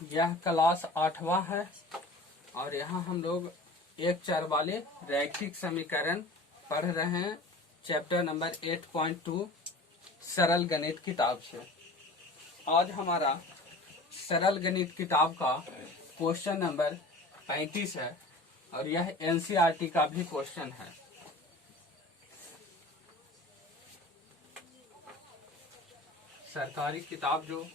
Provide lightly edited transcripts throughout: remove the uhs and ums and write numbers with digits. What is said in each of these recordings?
यह क्लास 8वां है और यहाँ हम लोग एक चर वाले रैखिक समीकरण पढ़ रहे हैं। चैप्टर नंबर 8.2 सरल गणित किताब से। आज हमारा सरल गणित किताब का क्वेश्चन नंबर 35 है और यह एनसीईआरटी का भी क्वेश्चन है। सरकारी किताब जो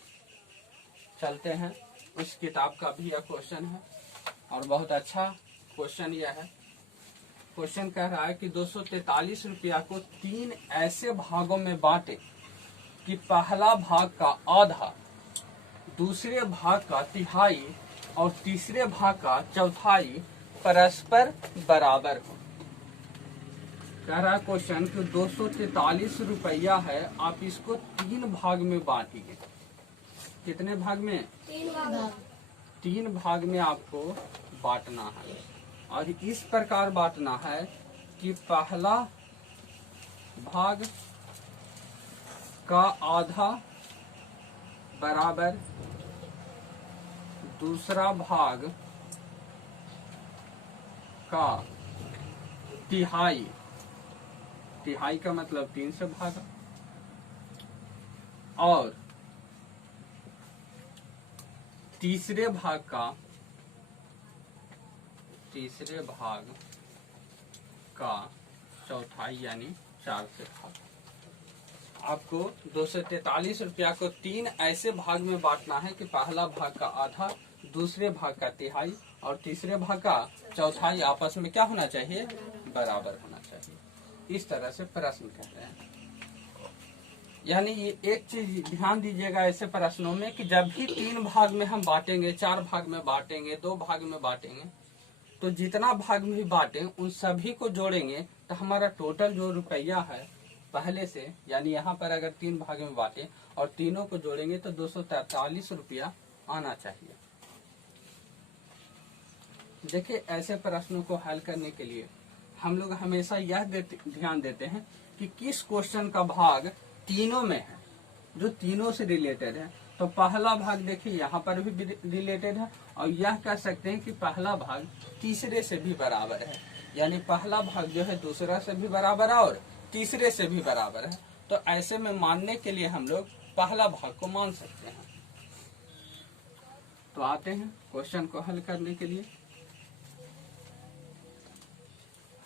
चलते हैं उस किताब का भी यह क्वेश्चन है और बहुत अच्छा क्वेश्चन यह है। क्वेश्चन कह रहा है कि 243 रुपया को 3 ऐसे भागों में बांटे कि पहला भाग का आधा, दूसरे भाग का तिहाई और तीसरे भाग का चौथाई परस्पर बराबर हो। कह रहा है क्वेश्चन कि 243 रुपया है, आप इसको 3 भाग में बांटिए। कितने भाग में? 3 भाग में आपको बांटना है और इस प्रकार बांटना है कि पहला भाग का आधा बराबर दूसरा भाग का तिहाई, तिहाई का मतलब 3 से भागा, और तीसरे भाग का चौथाई यानी 4 से भाग। आपको 243 रुपया को 3 ऐसे भाग में बांटना है कि पहला भाग का आधा, दूसरे भाग का तिहाई और तीसरे भाग का चौथाई आपस में क्या होना चाहिए? बराबर होना चाहिए। इस तरह से प्रश्न कहते हैं। यानी ये एक चीज ध्यान दीजिएगा ऐसे प्रश्नों में कि जब भी 3 भाग में हम बांटेंगे, 4 भाग में बांटेंगे, 2 भाग में बांटेंगे, तो जितना भाग में भी बांटे उन सभी को जोड़ेंगे तो हमारा टोटल जो रुपया है पहले से, यानी यहाँ पर अगर 3 भाग में बांटे और तीनों को जोड़ेंगे तो 243 रुपया आना चाहिए। देखिए ऐसे प्रश्नों को हल करने के लिए हम लोग हमेशा यह ध्यान देते हैं कि किस क्वेश्चन का भाग तीनों में है, जो तीनों से रिलेटेड है। तो पहला भाग देखिए यहाँ पर भी रिलेटेड है और यह कह सकते हैं कि पहला भाग तीसरे से भी बराबर है, यानी पहला भाग जो है दूसरा से भी बराबर है और तीसरे से भी बराबर है। तो ऐसे में मानने के लिए हम लोग पहला भाग को मान सकते हैं। तो आते हैं क्वेश्चन को हल करने के लिए।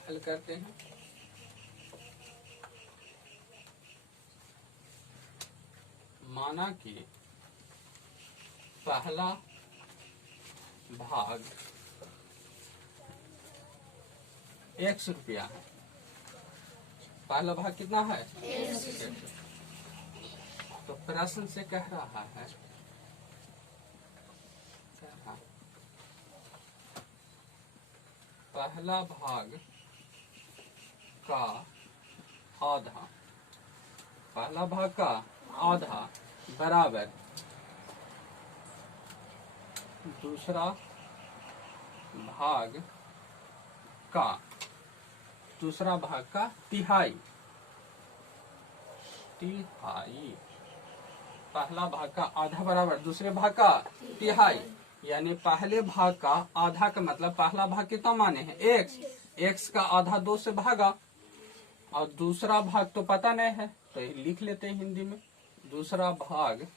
हल करते हैं। माना कि पहला भाग 100 रुपया है। पहला भाग कितना है? 100। तो प्रश्न से कह रहा है पहला भाग का आधा, पहला भाग का आधा बराबर दूसरा भाग का तिहाई। पहला भाग का आधा बराबर दूसरे भाग का तिहाई, यानी पहले भाग का आधा का मतलब पहला भाग कितना माने हैं? x का आधा 2 से भागा और दूसरा भाग तो पता नहीं है तो लिख लेते हैं हिंदी में। दूसरा भाग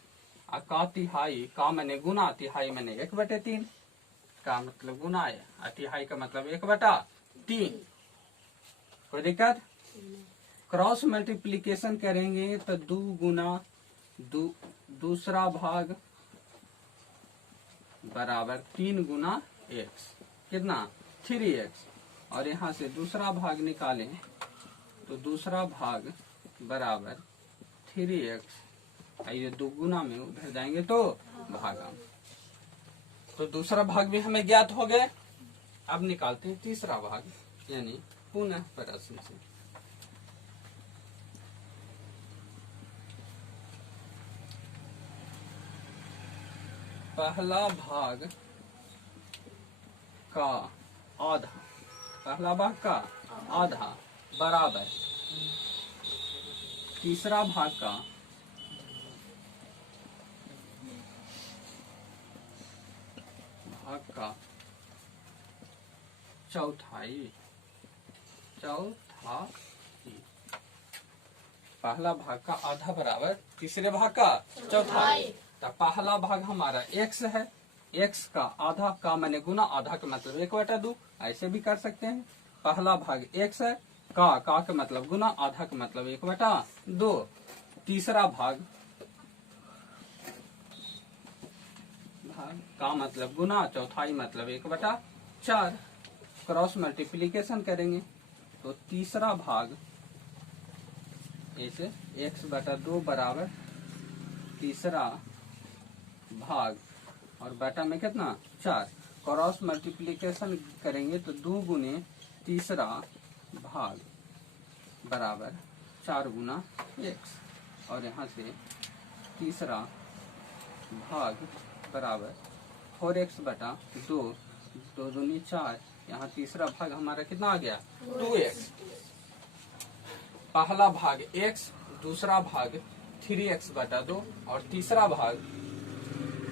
का तिहाई, का मैंने गुना, तिहाई मैंने 1/3 का मतलब गुना है, तिहाई का मतलब 1/3। कोई दिक्कत? क्रॉस मल्टीप्लीकेशन करेंगे तो 2 गुना दूसरा भाग बराबर 3 गुना x, कितना? 3x। और यहाँ से दूसरा भाग निकालें तो दूसरा भाग बराबर 3x, ये 2 गुना में उधर जाएंगे तो भागा। तो दूसरा भाग भी हमें ज्ञात हो गए। अब निकालते हैं तीसरा भाग, यानी पुनः प्रश्न से। पहला भाग का आधा, पहला भाग का आधा बराबर तीसरा भाग का भाग का चौथाई। पहला भाग का आधा बराबर तीसरे भाग का चौथाई। तो पहला भाग हमारा x है, x का आधा का मैंने गुना, आधा का मतलब 1/2, ऐसे भी कर सकते हैं। पहला भाग x है, का का मतलब गुना, आधा का मतलब 1/2। तीसरा भाग का मतलब गुना, चौथाई मतलब 1/4। क्रॉस मल्टीप्लीकेशन करेंगे तो तीसरा भाग ऐसे x/2 बराबर तीसरा भाग और बटा में कितना 4। क्रॉस मल्टीप्लीकेशन करेंगे तो 2 गुने तीसरा भाग बराबर 4 गुना x, और यहाँ से तीसरा भाग बराबर 4x/2, 2 दूनी 4। यहाँ तीसरा भाग हमारा कितना आ गया 2x। पहला भाग x, दूसरा भाग 3x/2 और तीसरा भाग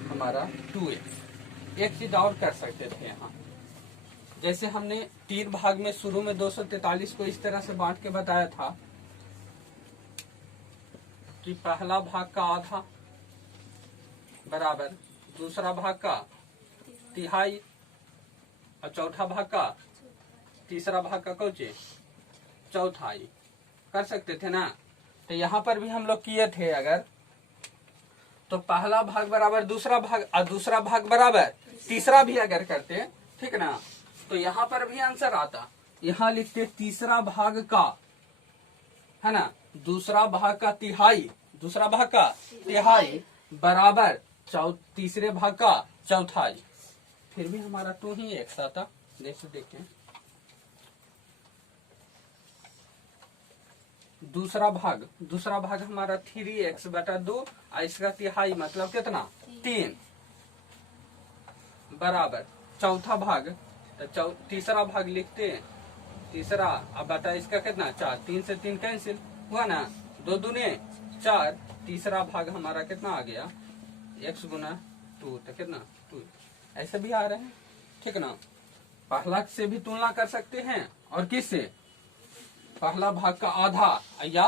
हमारा 2x। एक चीज और कर सकते थे यहाँ, जैसे हमने 3 भाग में शुरू में 243 को इस तरह से बांट के बताया था कि पहला भाग का आधा बराबर दूसरा भाग का तिहाई और चौथा भाग का तीसरा भाग का कौचे चौथाई। कर सकते थे ना। तो यहाँ पर भी हम लोग किए थे, अगर तो पहला भाग बराबर दूसरा भाग और दूसरा भाग बराबर तीसरा भी अगर करते, ठीक ना, तो यहाँ पर भी आंसर आता। यहाँ लिखते तीसरा भाग का, है ना, दूसरा भाग का तिहाई, दूसरा भाग का तिहाई बराबर तीसरे भाग का चौथाई। फिर भी हमारा 2 ही x आता। जैसे देखें दूसरा भाग हमारा 3x/2 और इसका तिहाई मतलब कितना 3 बराबर चौथा भाग, तो तीसरा भाग लिखते हैं, तीसरा अब बटा इसका कितना 4, 3 से 3 कैंसिल हुआ ना, 2 दूने 4। तीसरा भाग हमारा कितना आ गया x गुना 2, तो कितना 2। ऐसे भी आ रहे हैं, ठीक ना। पहला से भी तुलना कर सकते हैं और किससे, पहला भाग का आधा, या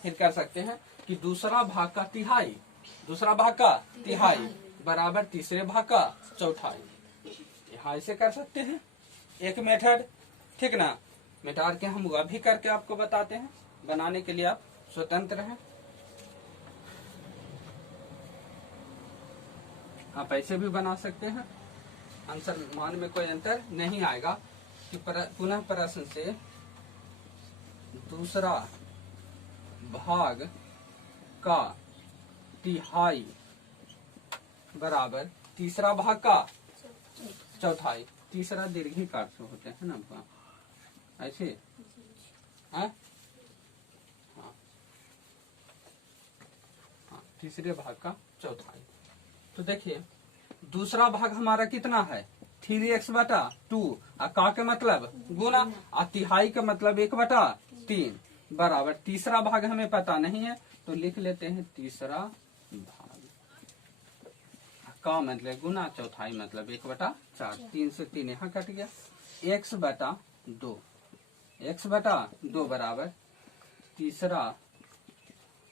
फिर कर सकते हैं कि दूसरा भाग का तिहाई, दूसरा भाग का तिहाई बराबर तीसरे भाग का चौथाई। यहाँ ऐसे कर सकते हैं एक मेथड, ठीक ना। मिटा के हम वह भी करके आपको बताते हैं, बनाने के लिए आप स्वतंत्र हैं। आप ऐसे भी बना सकते हैं, आंसर मान में कोई अंतर नहीं आएगा। कि पुनः प्रश्न से दूसरा भाग का तिहाई बराबर तीसरा भाग का चौथाई। तीसरा दीर्घिकार से होते हैं ना, ऐसे हाँ, तीसरे भाग का चौथाई। तो देखिए दूसरा भाग हमारा कितना है 3x/2, और का के मतलब गुना, और तिहाई का मतलब 1/3 बराबर तीसरा भाग हमें पता नहीं है तो लिख लेते हैं तीसरा भाग, का मतलब गुना, चौथाई मतलब 1/4। 3 से 3 यहाँ कट गया, x/2, x/2 बराबर तीसरा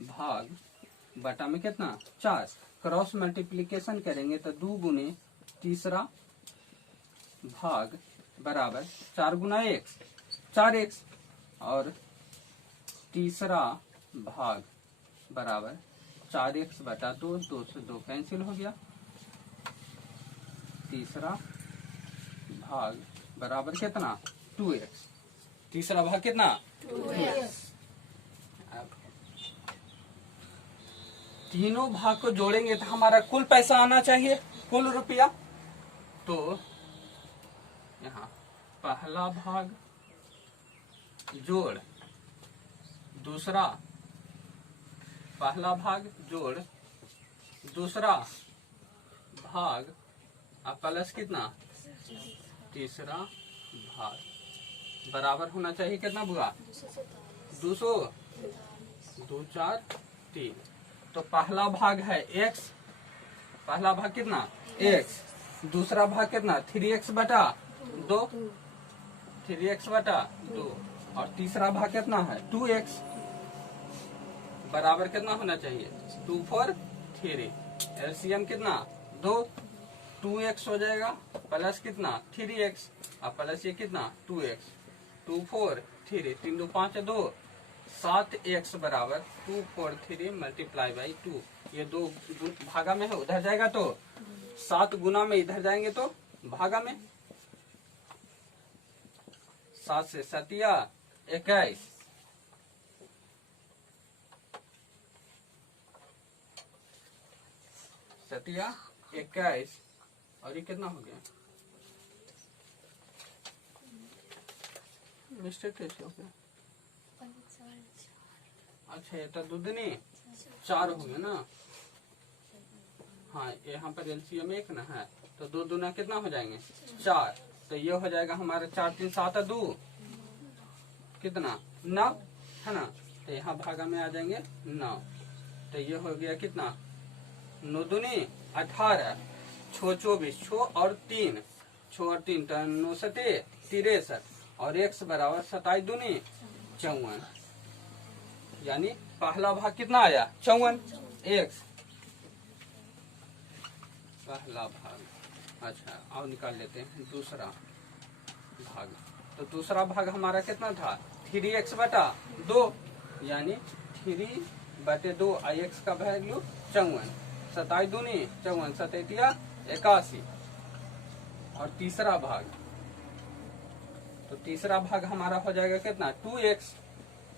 भाग बटा में कितना 4। क्रॉस मल्टीप्लीकेशन करेंगे तो 2 गुने तीसरा भाग बराबर 4 गुना x 4x, और तीसरा भाग बराबर 4x/2, 2 से 2 कैंसिल हो गया। तीसरा भाग बराबर कितना 2x, तीसरा भाग कितना 2x। तीनों भाग को जोड़ेंगे तो हमारा कुल पैसा आना चाहिए, कुल रुपया। तो यहाँ पहला भाग जोड़ दूसरा, पहला भाग जोड़ दूसरा भाग अब प्लस कितना तीसरा भाग बराबर होना चाहिए कितना बुआ 200, 2 4 3। तो पहला भाग है x, पहला भाग कितना x दूसरा भाग कितना 3x बटा 2, 3x बटा 2, और तीसरा भाग कितना है 2x, बराबर कितना होना चाहिए 2 4 3, एलसीएम कितना 2, 2x हो जाएगा प्लस कितना 3x, और प्लस ये कितना 2x, 2 4 3, 3 2 5 2, 7x बराबर 2 4 3 मल्टीप्लाई बाई 2। ये 2 भागा में है, उधर जाएगा तो 7 गुना में, इधर जाएंगे तो भागा में, 7 से 7 21, सतिया 21, और ये कितना हो गया, मिस्टेक कैसे हो गया, अच्छा ये तो दूधनी 4 हो गया ना, हाँ यहाँ पर एलसीएम 1 ना है, तो 2 दूना कितना हो जाएंगे 4, तो ये हो जाएगा हमारा 4 3 7 2 कितना 9 है ना, तो यहाँ भागा में आ जाएंगे 9, तो ये हो गया कितना 9 दूनी 18, 6 24, 6 और 3, 6 और 3 तो 9 7 63, और x बराबर 27 दूनी 54, यानी पहला भाग कितना आया 54 x, पहला भाग। अच्छा अब निकाल लेते हैं दूसरा भाग, तो दूसरा भाग हमारा कितना था 3x बटा 2, यानी 3 बटे 2, x का वैल्यू 54, 27 दूनी 54, 7 81, और तीसरा भाग, तो तीसरा भाग हमारा हो जाएगा कितना 2x,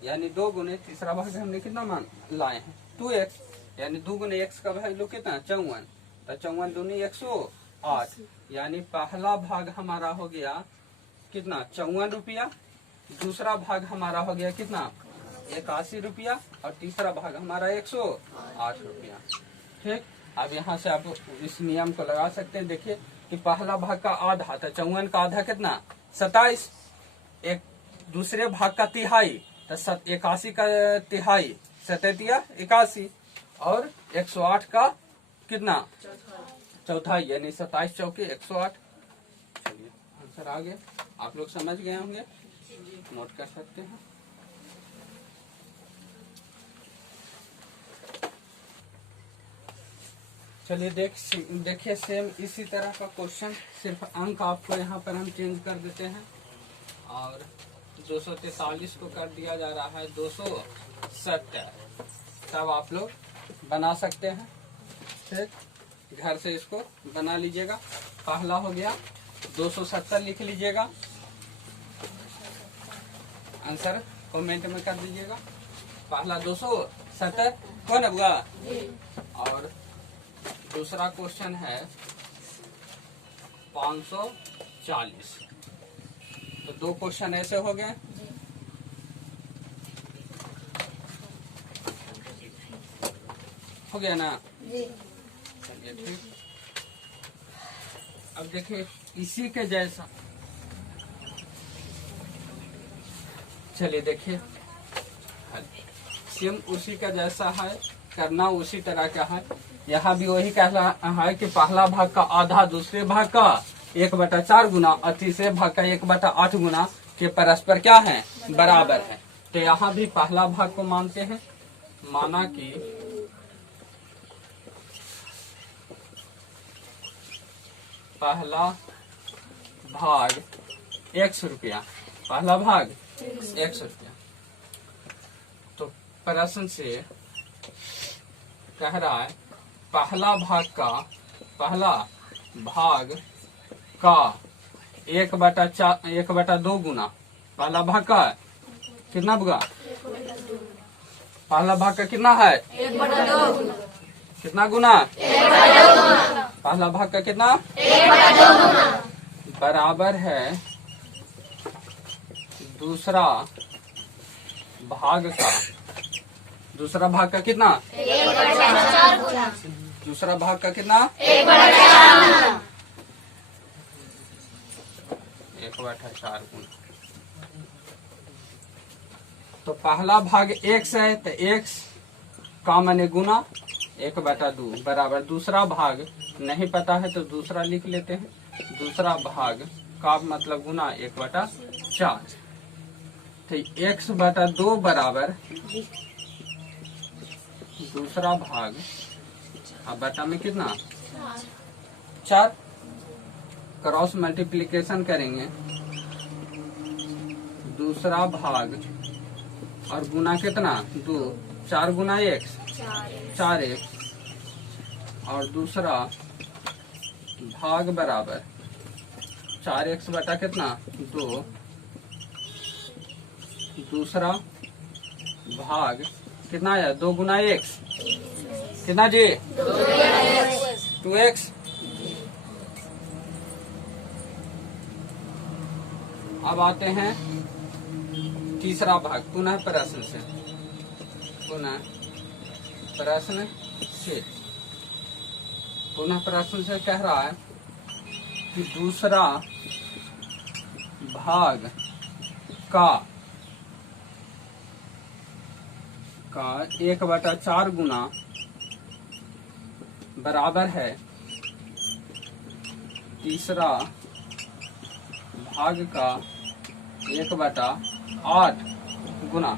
यानी 2 गुने तीसरा भाग हमने कितना मान लाए हैं 2x, यानी 2 गुने x का वैल्यू कितना 54, तो 54 दूनी 108, यानी पहला भाग हमारा हो गया कितना 54 रुपया, दूसरा भाग हमारा हो गया कितना 81 रुपया, और तीसरा भाग हमारा 108 रुपया। ठीक, अब यहाँ से आप इस नियम को लगा सकते हैं। देखिए कि पहला भाग का आधा, तो 54 का आधा कितना 27, एक दूसरे भाग का तिहाई, तो 81 का तिहाई 7 81, और 108 का कितना चौथाई, यानी 27 चौके 108। चलिए आंसर आ गया, आप लोग समझ गए होंगे, नोट कर सकते हैं। चलिए देखिए सेम इसी तरह का क्वेश्चन, सिर्फ अंक आपको यहाँ पर हम चेंज कर देते हैं, और 243 को कर दिया जा रहा है 270, तब आप लोग बना सकते हैं। ठीक, घर से इसको बना लीजिएगा। पहला हो गया 270 लिख लीजिएगा, आंसर कमेंट में कर दीजिएगा। पहला 270 कौन है बुआ, और दूसरा क्वेश्चन है 540, तो 2 क्वेश्चन ऐसे हो गए। हो गया ना, चलिए ठीक। अब देखिए इसी के जैसा, चलिए देखिए सेम उसी का जैसा है, करना उसी तरह का है। यहाँ भी वही कहना है कि पहला भाग का आधा दूसरे भाग का 1/4 गुना, और तीसरे भाग का 1/8 गुना के परस्पर क्या है बराबर है। तो यहाँ भी पहला भाग को मानते हैं, माना कि पहला भाग 100 रुपया, पहला भाग 100 रुपया। तो प्रश्न से कह रहा है पहला भाग का 1/2 गुना, पहला भाग का कितना बुआ, पहला भाग का कितना है 1/2 गुना, कितना गुना 1/2 गुना, पहला भाग का कितना 1/2 गुना, बराबर है दूसरा भाग का, दूसरा भाग का कितना 1/4 गुना, दूसरा भाग का कितना 1/4 गुना, 1/4 गुना। तो पहला भाग x है, तो x का माने गुना 1/2 बराबर दूसरा भाग नहीं पता है तो दूसरा लिख लेते हैं। दूसरा भाग का मतलब गुना 1/4। तो x/2 बराबर दूसरा भाग अब बटा में कितना 4। क्रॉस मल्टीप्लिकेशन करेंगे, दूसरा भाग और गुना कितना 2, 4 गुना x 4x, और दूसरा भाग बराबर 4x बटा कितना 2। दूसरा भाग कितना आया 2 गुना x कितना जी 2x। अब आते हैं तीसरा भाग पुनः प्रश्न से। पुनः प्रश्न से कह रहा है कि दूसरा भाग का 1/4 गुना बराबर है तीसरा भाग का 1/8 गुना।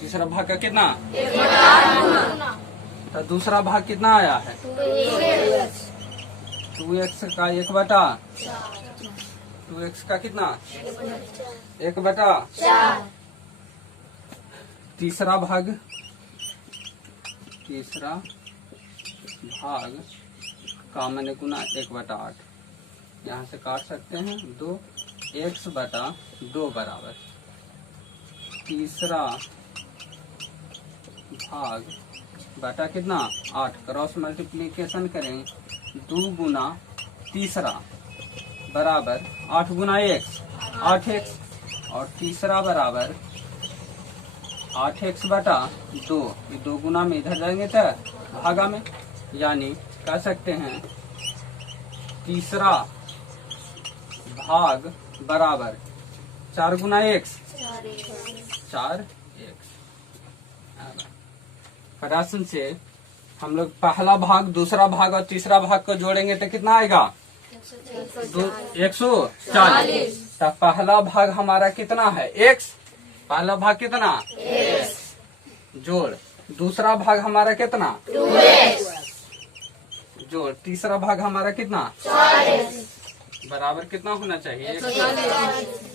तीसरा भाग का कितना 1/8 तो दूसरा भाग कितना आया है 2x का 2x का कितना 1/4। तीसरा भाग का मैंने गुना 1/8 यहाँ से काट सकते हैं 2x/2 बराबर तीसरा भाग बटा कितना 8। क्रॉस मल्टीप्लिकेशन करेंगे 2 गुना तीसरा बराबर 8 गुना x 8x, और तीसरा बराबर 8x/2। ये 2 गुना में इधर जाएंगे तो भागा में, यानी कह सकते हैं तीसरा भाग बराबर 4 गुना x 4x। प्रश्न से हम लोग पहला भाग दूसरा भाग और तीसरा भाग को जोड़ेंगे तो कितना आएगा 140। तो पहला भाग हमारा कितना है x, पहला भाग कितना जोड़, दूसरा भाग हमारा कितना 2x जोड़, तीसरा भाग हमारा कितना बराबर कितना होना चाहिए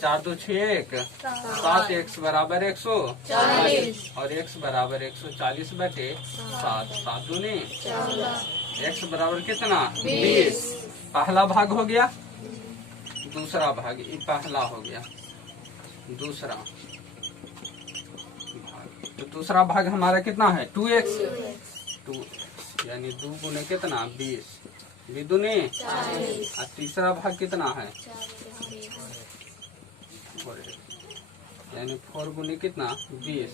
4 2 6 7x बराबर 140 और x बराबर 140/7 7 दूनी x बराबर कितना 20। पहला भाग हो गया, दूसरा भाग ये पहला हो गया दूसरा भाग। तो दूसरा भाग हमारा कितना है 2x 2 यानी 2 गुने कितना 20 दूनी, और तीसरा भाग कितना है यानी 4 गुने कितना 20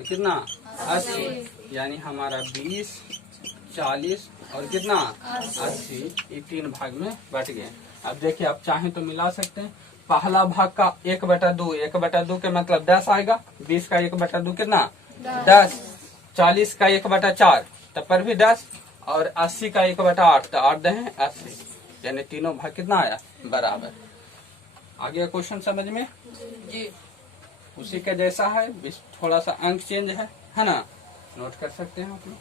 कितना 80, यानी हमारा 20 40 और कितना 80 ये 3 भाग में बट गए। अब देखिए आप चाहें तो मिला सकते हैं। पहला भाग का 1/2 1/2 के मतलब 10 आएगा, 20 का 1/2 कितना 10, 40 का 1/4 तब पर भी 10, और 80 का 1/8 तो 8 दे 80, यानी तीनों भाग कितना आया बराबर। आ गया क्वेश्चन समझ में जी। उसी का जैसा है, थोड़ा सा अंक चेंज है ना, नोट कर सकते हैं आप लोग।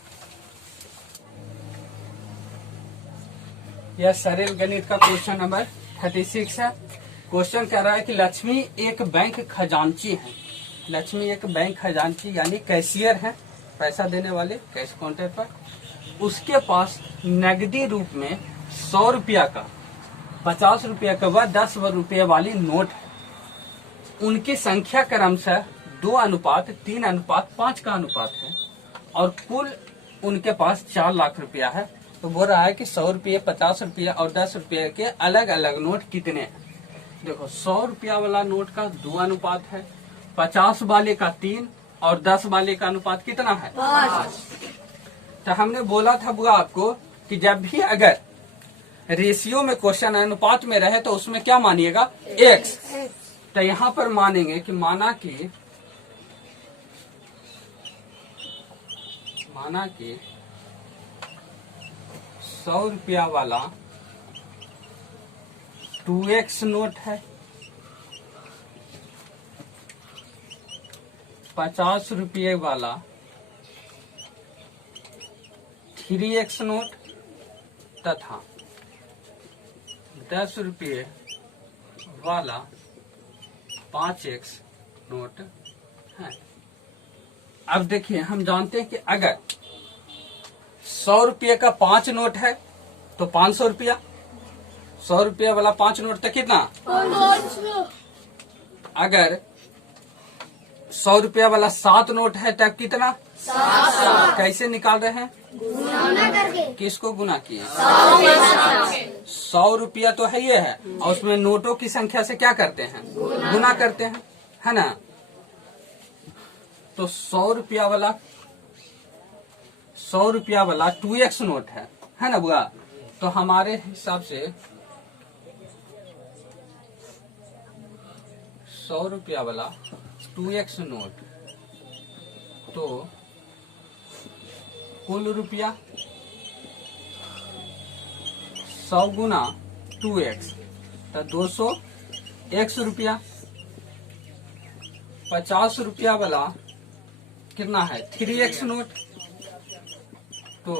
यह सरल गणित का क्वेश्चन नंबर 36 है। क्वेश्चन कह रहा है कि लक्ष्मी एक बैंक खजांची है। लक्ष्मी एक बैंक खजांची यानी कैशियर है, पैसा देने वाले कैश काउंटर पर। उसके पास नगदी रूप में 100 रुपया का 50 रुपया का व 10 रुपये वाली नोट है। उनकी संख्या क्रमशः 2:3:5 का अनुपात है और कुल उनके पास 4 लाख रुपया है। तो बोल रहा है कि 100 रुपये 50 रुपया और 10 रुपये के अलग अलग नोट कितने हैं। देखो 100 रुपया वाला नोट का 2 अनुपात है, 50 वाले का 3 और 10 वाले का अनुपात कितना है 5। तो हमने बोला था बुआ आपको कि जब भी अगर रेशियो में क्वेश्चन अनुपात में रहे तो उसमें क्या मानिएगा x। तो यहाँ पर मानेंगे कि माना कि 100 100 रुपया वाला 2x नोट है, 50 रुपये वाला 3x नोट तथा 10 रुपये वाला 5x नोट है। अब देखिए, हम जानते हैं कि अगर 100 रुपये का 5 नोट है तो 500 रुपया, 100 रुपये वाला 5 नोट तो कितना, अगर 100 रुपया वाला 7 नोट है तब कितना, कैसे निकाल रहे हैं, किसको गुना किए, 100 रुपया तो है ये है, और उसमें नोटों की संख्या से क्या करते हैं, गुना करते हैं, है ना। तो 100 रुपया वाला 2x नोट है ना बुआ। तो हमारे हिसाब से 100 रुपया वाला 2x नोट, तो कुल रुपया 100 गुना 2x तो 200x रुपया। 50 रुपया वाला कितना है, 3x नोट, तो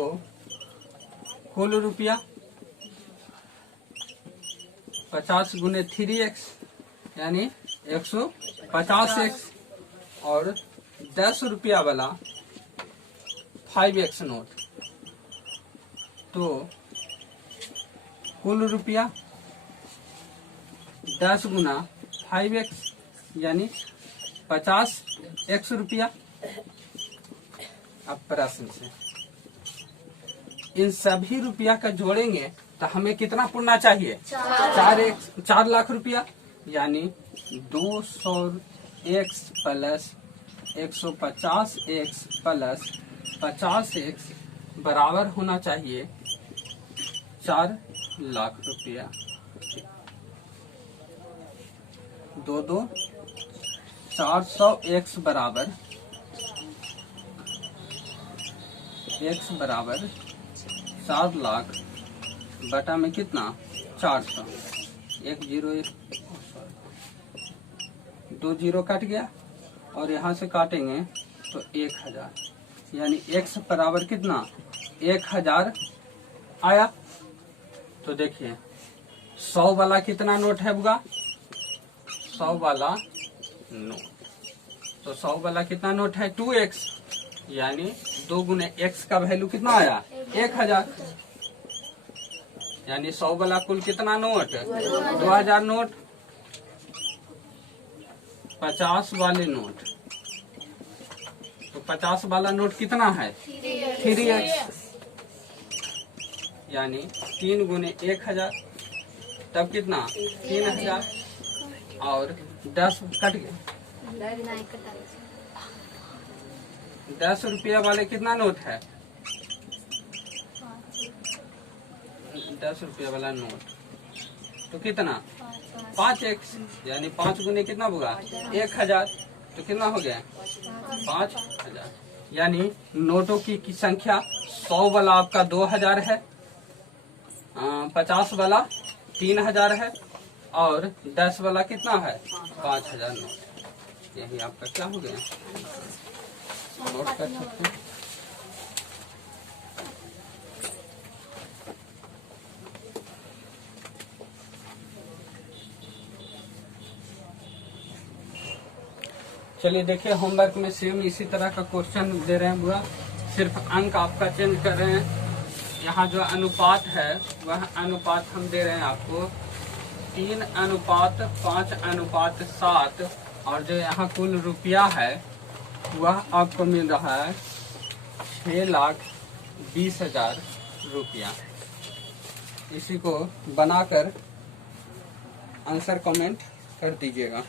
कुल रुपया 50 गुने 3x यानी 150x। और 10 रुपया वाला 5x नोट, तो कुल रुपया 10 गुना 5x यानी 50x रुपया। अब प्रश्न से इन सभी रुपया का जोड़ेंगे तो हमें कितना पुरना चाहिए, 4 लाख रुपया, यानी 200x plus 150x plus 50x बराबर होना चाहिए 4 लाख रुपया। 2 400x बराबर x बराबर 7 लाख बटा में कितना, 400, 1 0 1 2 0 कट गया, और यहाँ से काटेंगे तो 1000, यानी x बराबर कितना, 1000 आया। तो देखिए 100 वाला कितना नोट है बुआ, 100 वाला नोट, तो 100 वाला कितना नोट है, 2x, यानी 2 गुने x का वैल्यू कितना आया, 1000, यानी 100 वाला कुल कितना नोट, 2000 नोट। 50 वाले नोट, तो 50 वाला नोट कितना है, 3x, यानी 3 गुने 1000, तब कितना, 3000, और 10 कट गए। 10 रुपया वाले कितना नोट है, 10 रुपया वाला नोट, तो कितना, 5x, यानी 5 गुने कितना होगा, 1000, तो कितना हो गया, 5000, यानी नोटों की संख्या 100 वाला आपका 2000 है, 50 वाला 3000 है, और 10 वाला कितना है, 5000 नोट। यही आपका क्या हो गया, नोट कर सकते हैं। चलिए देखिए, होमवर्क में सेम इसी तरह का क्वेश्चन दे रहे हैं बुआ, सिर्फ अंक आपका चेंज कर रहे हैं। यहाँ जो अनुपात है वह अनुपात हम दे रहे हैं आपको 3:5:7, और जो यहाँ कुल रुपया है वह आपको मिल रहा है 6,20,000 रुपया। इसी को बनाकर आंसर कमेंट कर दीजिएगा।